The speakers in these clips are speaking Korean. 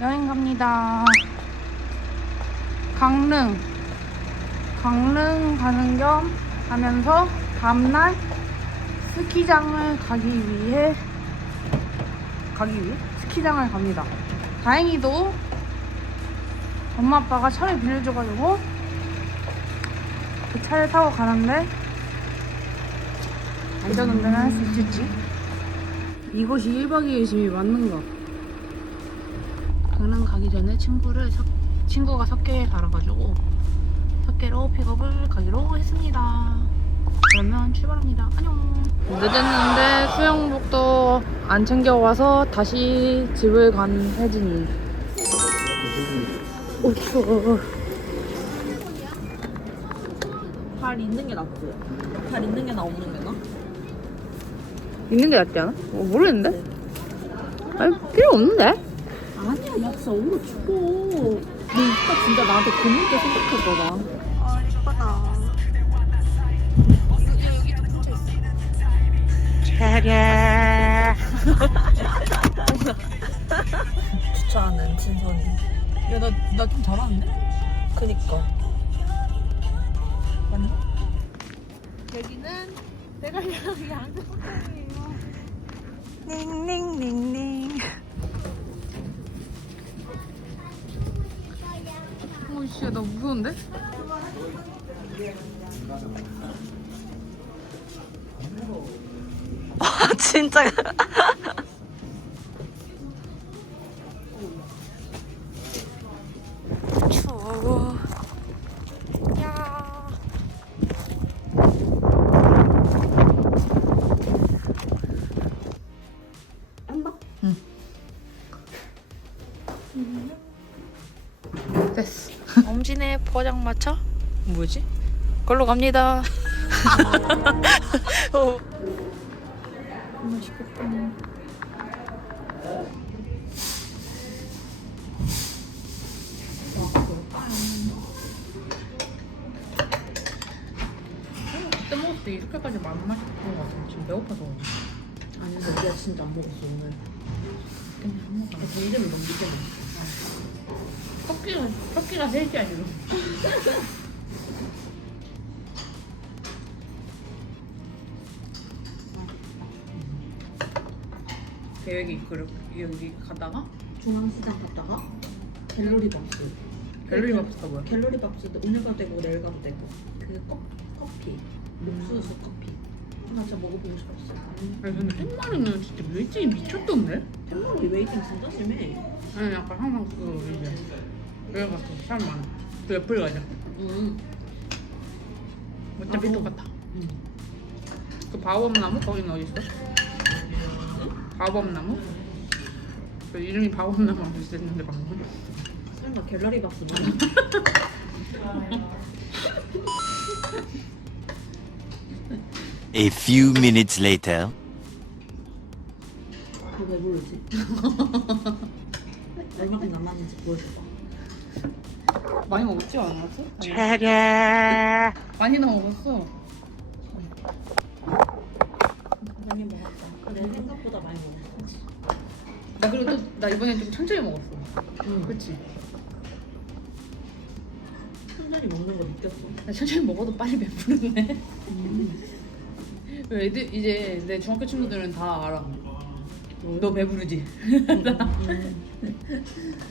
여행 갑니다. 강릉. 강릉 가는 겸 하면서 다음날 스키장을 가기 위해 가기 위해 스키장을 갑니다. 다행히도 엄마 아빠가 차를 빌려줘가지고 그 차를 타고 가는데 안전운전을 할 수 있을지 이곳이 1박 2일 집이 맞는가 강릉 가기 전에 친구를 석- 친구가 석계에 살아가지고 석계로 픽업을 가기로 했습니다 그러면 출발합니다 안녕 늦었는데 수영복도 안 챙겨와서 다시 집을 간 혜진이 오 추워 발 있는 게 낫지. 발 있는 게 나 없는 게 나? 있는 게 낫지 않아? 어, 모르겠는데? 아니 필요 없는데? 아니야, 야, 진짜 오늘 추워. 너 이따 진짜 나한테 고문게 생각할 거다. 아, 이쁘다. 주차하는 진선이. 야나 나 좀 잘하는데? 그니까. 맞나? 여기는 내가 여기 안성동이에요 닝닝닝닝 오씨 나 무서운데? 아, 진짜. 추워. 야. 됐어 엄진의 포장마차? 뭐지? 걸로 갑니다 어. 맛있겠다 그때 먹었을 때 이렇게까지 안 맛있던 것 같아 지금 배고파서 아니, 근데 우리가 진짜 안 먹었어, 오늘. 그냥 한 번도 안 먹었어 점심을 너무 늦게 먹었어. 토끼가 토끼가 셋이 아니고 계획이 그렇 여기 가다가? 중앙시장 갔다가 갤러리 박스. 갤러리 밥스가 뭐야? 갤러리 박스도 오늘 가도 되고 내일 가도 되고. 그 커, 커피. 옥수수 커피. 나 진짜 먹어보고 싶었어. 아니 근데 햇마리는 진짜 웨이팅이 미쳤던데? 햄버거 웨이팅 진짜 심해. 아니 약간 항상 그 이제 여기 가서 사람 많아 그 옆을 가자 응 어차피 아, 똑같아 응. 그 바보나무 거기는 어디 있어? 바보나무? 그 이름이 바보나무랑 비슷했는데 방금 설마 갤러리 박스 뭐야? A few minutes later. 그왜 모르지? 얼마큼 남았는지 보여줘봐 많이 먹었지 않았어? 많이 먹었어. 많이 먹었다. 그래 생각보다 많이 먹었어. 나 그리고 또 나 이번엔 좀 천천히 먹었어. 응. 그치? 천천히 먹는 거 느꼈어? 나 천천히 먹어도 빨리 배부르네. 음. 왜 애들 이제 내 중학교 친구들은 다 알아 너 배부르지? 음.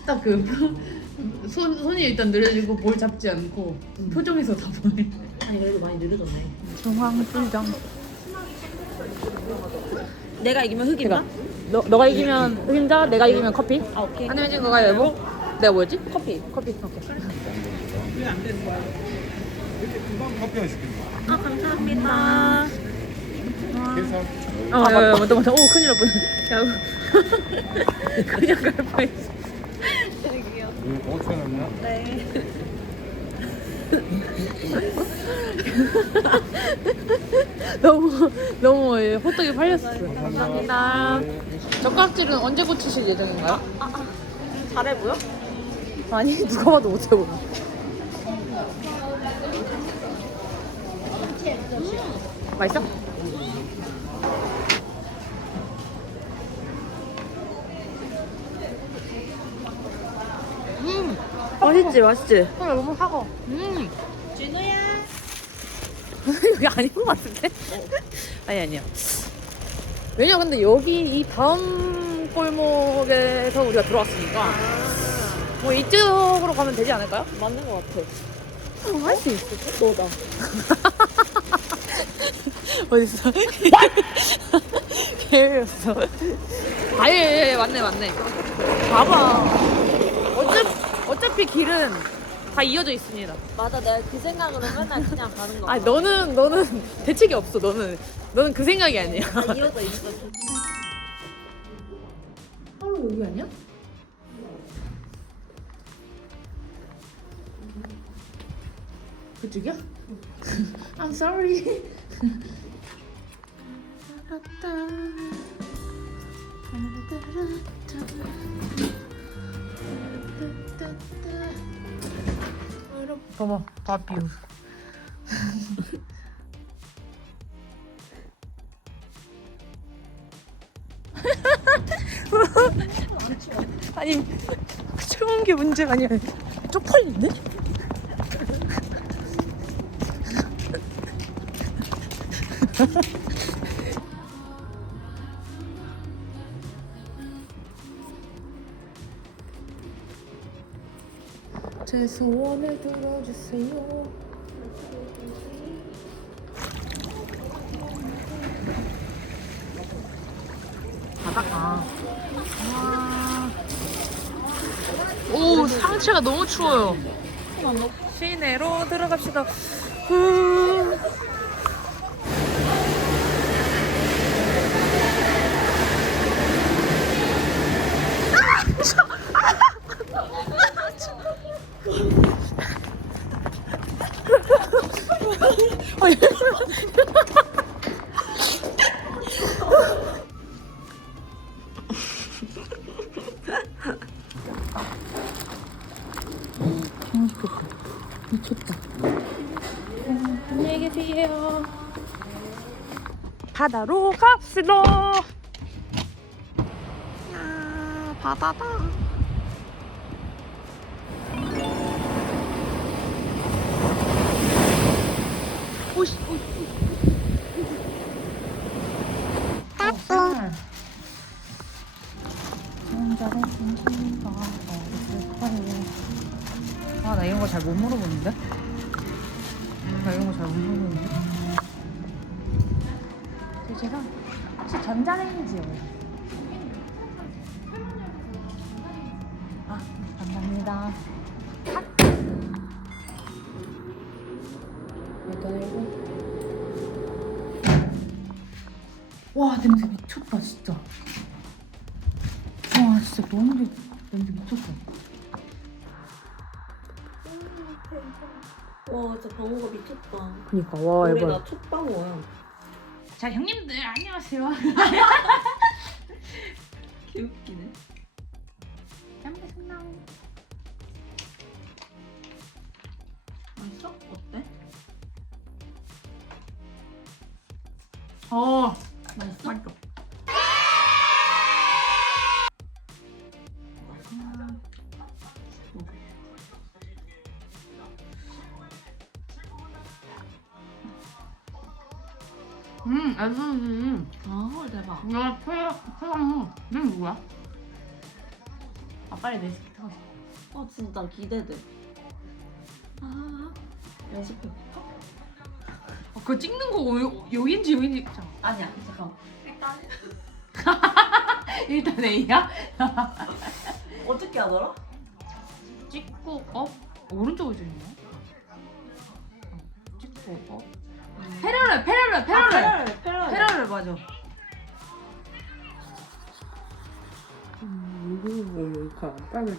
딱그 손, 손이 일단 느려지고 뭘 잡지 않고 음. 표정에서 다 보내 아니 그래도 많이 느려졌네 중앙시장 내가 이기면 흑인가? 너, 너가 이기면 흑임자 내가 이기면 커피 아 오케이 아니면 지금 그거 여보 내가 뭐였지? 커피 커피 오케이 커피 하실게요. 아 감사합니다. 어, 야, 야, 맞다, 맞다. 오, 큰일 날 뻔. 야, 그냥 갈 뻔했어. 이거 5천 원이야? 네 너무, 너무 예, 호떡이 팔렸어. 감사합니다. 젓가락질은 언제 고치실 예정인가요? 잘해 보여? 아니, 누가 봐도 못해 보여. 맛있어? 맛있지 맛있지. 어, 너무 사과. 음. 진우야. 여기 아닌 것 같은데? 아니 아니야. 왜냐 근데 여기 이 다음 골목에서 우리가 들어왔으니까 뭐 이쪽으로 가면 되지 않을까요? 맞는 것 같아. 할 수 있어. 너다. 어딨어? 개였어. 아예 예, 예, 맞네 맞네. 봐봐. 어차피 어차피 길은 다 이어져 있습니다. 맞아 내가 그 생각으로 맨날 그냥 가는 거야. 아니 너는 너는 대책이 없어. 너는 너는 그 생각이 아니야. 다 이어져 있어. 하루 여기 아니야? 그쪽이야? I'm sorry. 봐봐, 바뷰. 아니 추운 게 문제가 아니야 쪽팔리네? 제 소원을 들어주세요 바닷가 와. 오 상체가 너무 추워요. 시내로 들어갑시다. 후. 미쳤다. 안녕히 계세요. 바다로 갑시다. 야, 바다다. 따뜻. 혼자로 숨쉬가 어딨을까요? 아, 나 이런 거 잘 못 물어보는데? 나 이런 거 잘 못 물어보는데? 저 제가 혹시 전자레인지요? 아, 감사합니다. 와, 냄새 미쳤다, 진짜. 와, 진짜 너무 냄- 냄새 미쳤다. 와 진짜 방어가 미쳤다. 그니까, 와, 우리 이거. 나 첫방어야. 자, 형님들, 안녕하세요. 개웃기네. 잘 먹겠습니다. 맛있어? 어때? 어, 맛있어? 음, 알겠음. 아헐 대박. 이거 표, 표정, 이름 누구야? 아, 빨리 내 스키 타고 싶어. 어 진짜 기대돼. 아 연습해. 어, 그거 찍는 거 요, 여긴지 여긴지. 잠깐. 아니야 잠깐. 일단 일단 A야? 어떻게 하더라? 찍고 업? 오른쪽으로 찍는 거야? 어, 찍고 업? 패러럴, 패러럴, 패러럴. 패러럴 패러럴. 패러럴 맞아. 이거 왜 이렇게 안? 체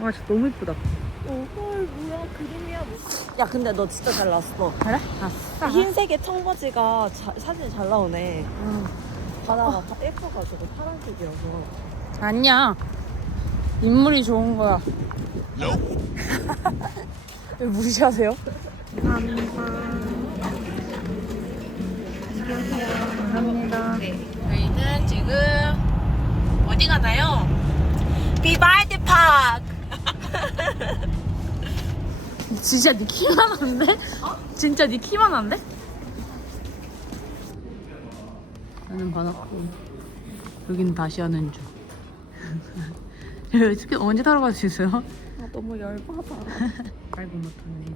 와 진짜 너무 이쁘다. 어 헐 뭐야 그림이야. 야 근데 너 진짜 잘 나왔어. 그래? 아싸. 흰색의 청바지가 자, 사진이 잘 나오네. 바다가 예뻐가지고 파란색이라서. 아니야. 인물이 좋은 거야. 왜 무시하세요? 감사합니다. 저희는 지금 어디 가나요? 비발디 파크! 진짜 니 키만 한데? 진짜 니 키만 한데? 나는 봐놨고 여긴 다시 하는 중. 스피 언제 타러 갈 수 있어요? 아, 너무 열받아. 깔고 못하는 애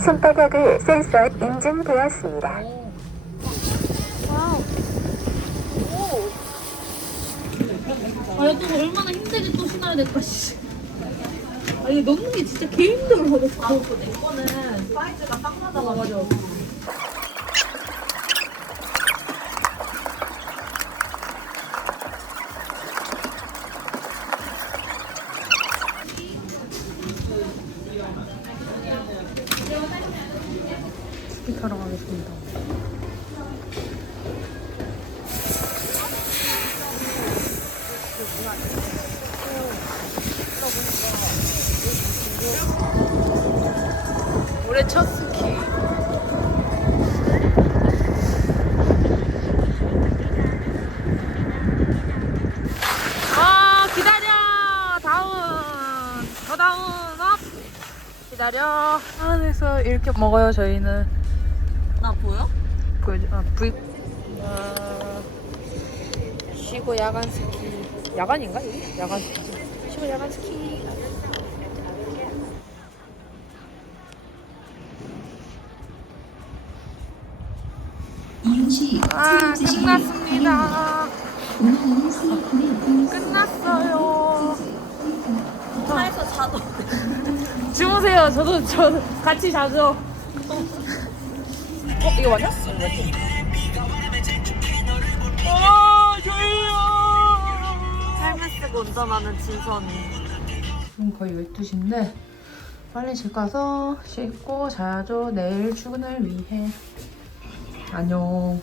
손바닥을 센서 인증되었습니다. 아, 또 얼마나 힘들게 또 신어야 될까, 씨. 아, 이거 넣는 게 진짜 개 힘들어. 아, 내 거는 사이즈가 딱 맞아가지고. 이렇게 먹어요 저희는. 나 보여? 보여줘. 아 브이 아, 쉬고 야간 스키. 야간인가 이게? 야간 스키. 쉬고 야간 스키. 아 끝났습니다. 끝났어요 차에서 자도. 주무세요 저도 저 같이 자죠 어 이거 맞냐? 이거 맞지? 아 저희요 삶을 쓰고 운전하는 진선이. 지금 거의 12시인데 빨리 집 가서 씻고 자야죠 내일 출근을 위해 안녕